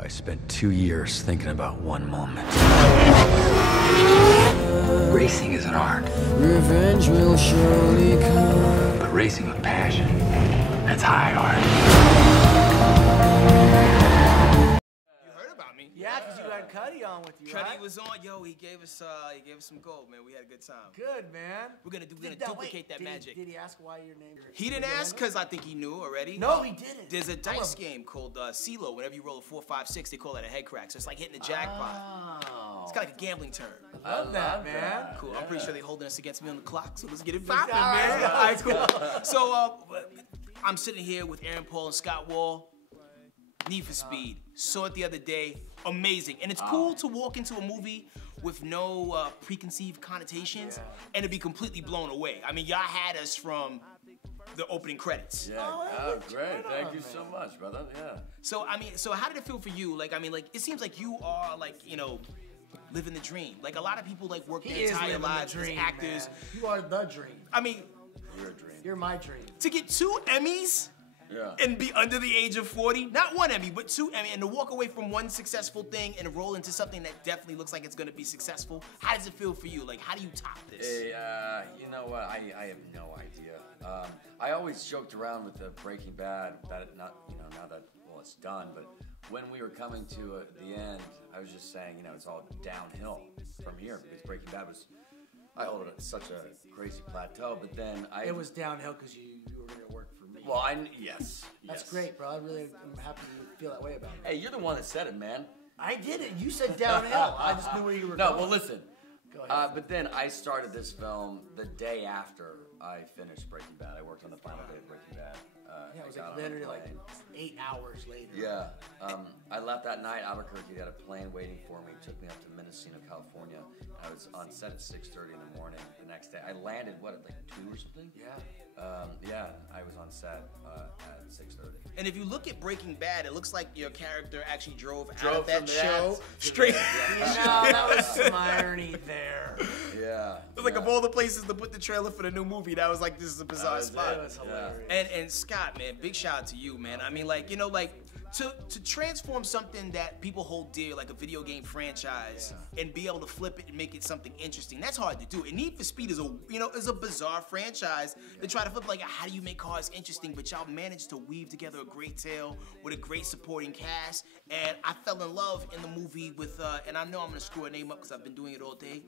I spent 2 years thinking about one moment. Racing is an art. Revenge will surely come. But racing with passion, that's high art. You heard about me? Yeah, because you had Cuddy on with you, Cuddy right? was on. Yo, he gave us some gold, man. We had a good time. Good, man. We're gonna duplicate that did magic. Did he ask why your name? He didn't ask because I think he knew already. No, he didn't. There's a dice game called CeeLo. Whenever you roll a 4, 5, 6, they call that a Headkrack. So it's like hitting the jackpot. Oh. It's kind of like a gambling term. I love that, man. Cool. I'm pretty sure they're holding us against me on the clock, so let's get it popping, All right, man. all All right, cool. So I'm sitting here with Paul and Scott Waugh. Need for Speed. Saw it the other day. Amazing. And it's cool to walk into a movie with no preconceived connotations and to be completely blown away. I mean, y'all had us from the opening credits. Yeah. Oh, great. Thank you so much, brother. Yeah. So, I mean, so how did it feel for you? Like, I mean, like, it seems like you are, like, you know, living the dream. Like, a lot of people, like, work their entire lives as actors. Man. You are the dream. I mean, You're a dream. You're my dream. to get 2 Emmys and be under the age of 40, not 1 Emmy, but 2 Emmy, and to walk away from one successful thing and roll into something that definitely looks like it's gonna be successful, how does it feel for you? Like, how do you top this? Hey, you know what? I have no idea. I always joked around with the Breaking Bad that now that it's done, but when we were coming to the end, I was just saying, you know, it's all downhill from here because Breaking Bad was. I hold it at such a crazy plateau, but then It was downhill because you were going to work for me. Well, yes. That's great, bro. I really am happy to feel that way about it. Hey, you're the one that said it, man. I did it. You said downhill. I just knew where you were going. No, well, listen. Go ahead. But then I started this film the day after I finished Breaking Bad. I worked on the final day of Breaking Bad. Yeah, it was I got like on a literally like plane. 8 hours later. Yeah. I left that night, Albuquerque. They had a plane waiting for me. It took me up to Mendocino, California. I was on set at 6:30 in the morning the next day. I landed, at like 2 or something? Yeah. I was on set at 6:30. And if you look at Breaking Bad, it looks like your character actually drove out Drove of that from show that straight. No, that was some irony there. Yeah. It was like of all the places to put the trailer for the new movie, that was like, this is a bizarre spot. That was hilarious. And Scott, man, big shout out to you, man. I mean, like, you know, like to transform something that people hold dear, like a video game franchise, and be able to flip it and make it something interesting. That's hard to do. And Need for Speed is a bizarre franchise to try to flip. Like, how do you make cars interesting? But y'all managed to weave together a great tale with a great supporting cast. And I fell in love in the movie with, and I know I'm gonna screw her name up because I've been doing it all day.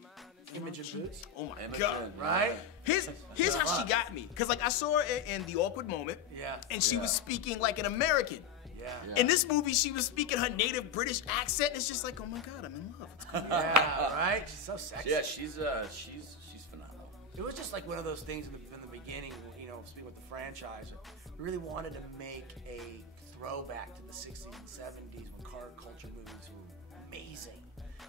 Imogen Boots. Oh my Imogen, God! Right? Here's how she got me. Cause like I saw her in The Awkward Moment. Yeah. And she was speaking like an American. Yeah. In this movie, she was speaking her native British accent. It's just like, oh my God, I'm in love. It's cool. Yeah, right? She's so sexy. Yeah, she's phenomenal. It was just like one of those things from the beginning, you know, speaking with the franchise. We really wanted to make a throwback to the 60s and 70s when car culture movies were amazing.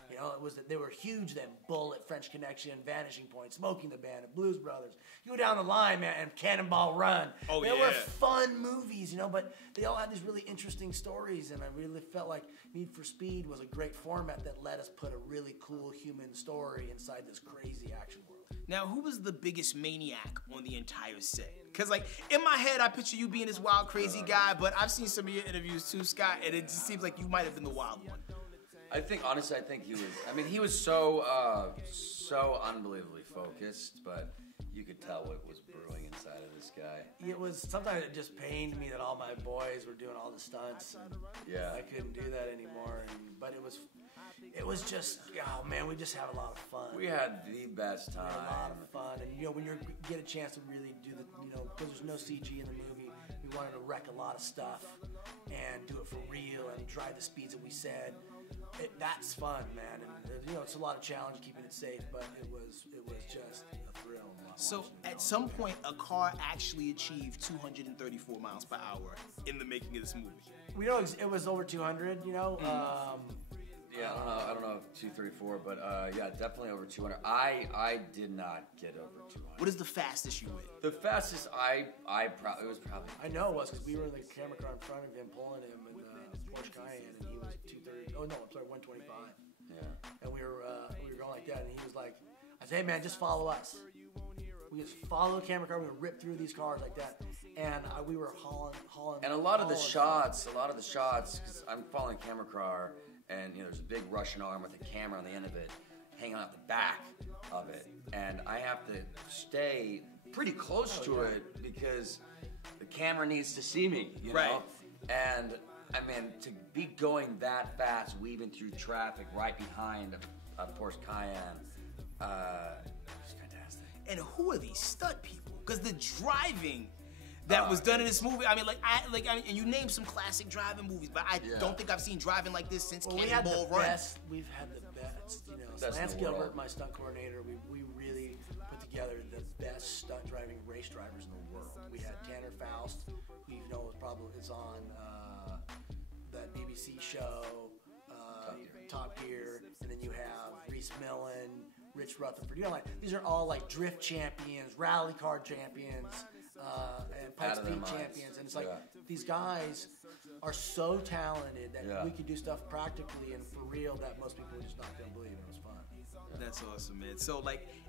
You know, they were huge then. Bullet, French Connection, Vanishing Point, Smoking the Bandit, Blues Brothers. You go down the line, man, and Cannonball Run. Oh, they were fun movies, you know, but they all had these really interesting stories, and I really felt like Need for Speed was a great format that let us put a really cool human story inside this crazy action world. Now, who was the biggest maniac on the entire set? Because, like, in my head, I picture you being this wild, crazy guy, but I've seen some of your interviews too, Scott, and it just seems like you might have been the wild one. Honestly, I think he was. I mean, he was so unbelievably focused, but you could tell what was brewing inside of this guy. Sometimes it just pained me that all my boys were doing all the stunts, and I couldn't do that anymore. But it was just, oh man, we just had a lot of fun. We had the best time. A lot of fun, and you know, when you get a chance to really do because there's no CG in the movie, we wanted to wreck a lot of stuff and do it for real and drive the speeds that we said. That's fun, man, and you know, it's a lot of challenge keeping it safe, but it was just a thrill. So at some point, a car actually achieved 234 miles per hour in the making of this movie. We know it was over 200, you know. Yeah, I don't know if 234, but yeah, definitely over 200. I did not get over 200. What is the fastest you went? The fastest it was probably. I know it was because we were in the camera car in front of him, pulling him in Porsche Cayenne, and he was 230. Oh no, I'm sorry, 125. Yeah. And we were going like that, and he was like, I said, hey man, just follow us. We just follow the camera car. We would rip through these cars like that, and we were hauling. And a lot of the shots, because I'm following a camera car, and there's a big Russian arm with a camera on the end of it, hanging out the back of it, and I have to stay pretty close to it because the camera needs to see me, you know? And I mean, to be going that fast, weaving through traffic right behind a Porsche Cayenne, it's fantastic. And who are these stunt people? Because the driving that was done in this movie, I mean, and you named some classic driving movies, but I don't think I've seen driving like this since Cannonball Run. We've had the best, Best Lance in the world. Gilbert, my stunt coordinator, we really put together the best stunt driving race drivers in the world. We had Tanner Faust, who is on that BBC show, Top Gear, and then you have Reese Millen, Rich Rutherford. These are all like drift champions, rally car champions, and Pikes Peak champions. And it's like these guys are so talented that we could do stuff practically and for real that most people are just not going to believe. It was fun. That's awesome, man. So,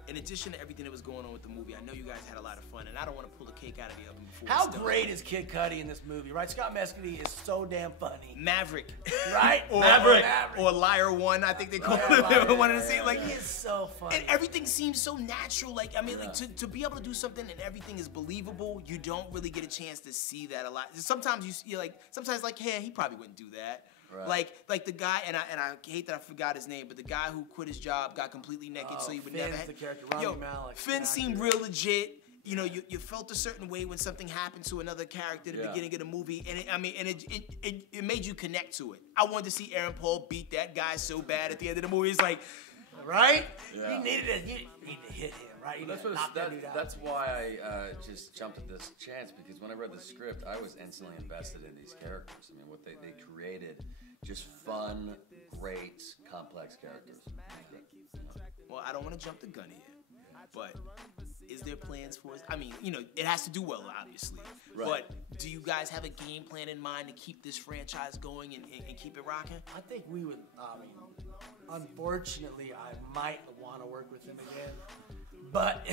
in addition to everything that was going on with the movie, I know you guys had a lot of fun, and I don't want to pull the cake out of the oven before How it's done. great is Kid Cudi in this movie, right? Scott Mescudi is so damn funny. Maverick. Right? Maverick. Or Liar One, I think they call him. One of the scenes. He is so funny. And everything seems so natural. To be able to do something and everything is believable, you don't really get a chance to see that a lot. Sometimes you're like, hey, he probably wouldn't do that. Right. Like the guy, and I hate that I forgot his name, but the guy who quit his job, got completely naked, so he would never. Finn's the character, Rami Malek. Finn seemed real legit. You felt a certain way when something happened to another character at the beginning of the movie, and it made you connect to it. I wanted to see Aaron Paul beat that guy so bad at the end of the movie. It's like, right? Yeah. You need to hit him, right? That's why I just jumped at this chance, because when I read the script, I was instantly invested in these characters. I mean, what they created, just fun, great, complex characters. Well, I don't want to jump the gun here, but is there plans for us? I mean, it has to do well, obviously. Right. But do you guys have a game plan in mind to keep this franchise going and keep it rocking? I think we would. Unfortunately, I might want to work with him again. But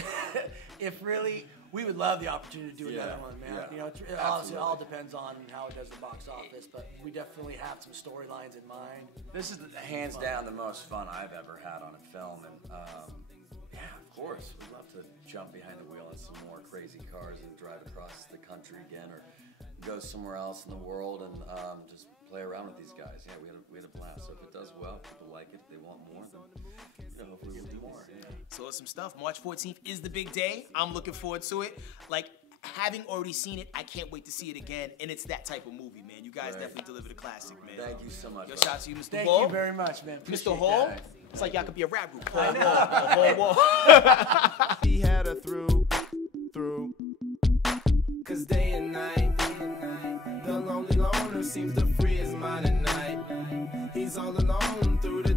if really, we would love the opportunity to do another one, man. Yeah. Obviously, it all depends on how it does the box office, but we definitely have some storylines in mind. This is hands down the most fun I've ever had on a film, and of course, we'd love to jump behind the wheel in some more crazy cars and drive across the country again, or go somewhere else in the world and just play around with these guys. Yeah, we had a blast. So if it does well, people like it, if they want more, then hopefully we'll do more. Yeah. So awesome stuff. March 14th is the big day. I'm looking forward to it. Having already seen it, I can't wait to see it again. And it's that type of movie, man. You guys definitely delivered a classic, man. Thank you so much. Yo, shout out to you, Mr. Thank Hall. you very much, man. Mr. Hall. It's like y'all could be a rap group. Paul Wall. He had her through. Cause day and night, the lonely loner seems to free his mind at night. He's all alone through the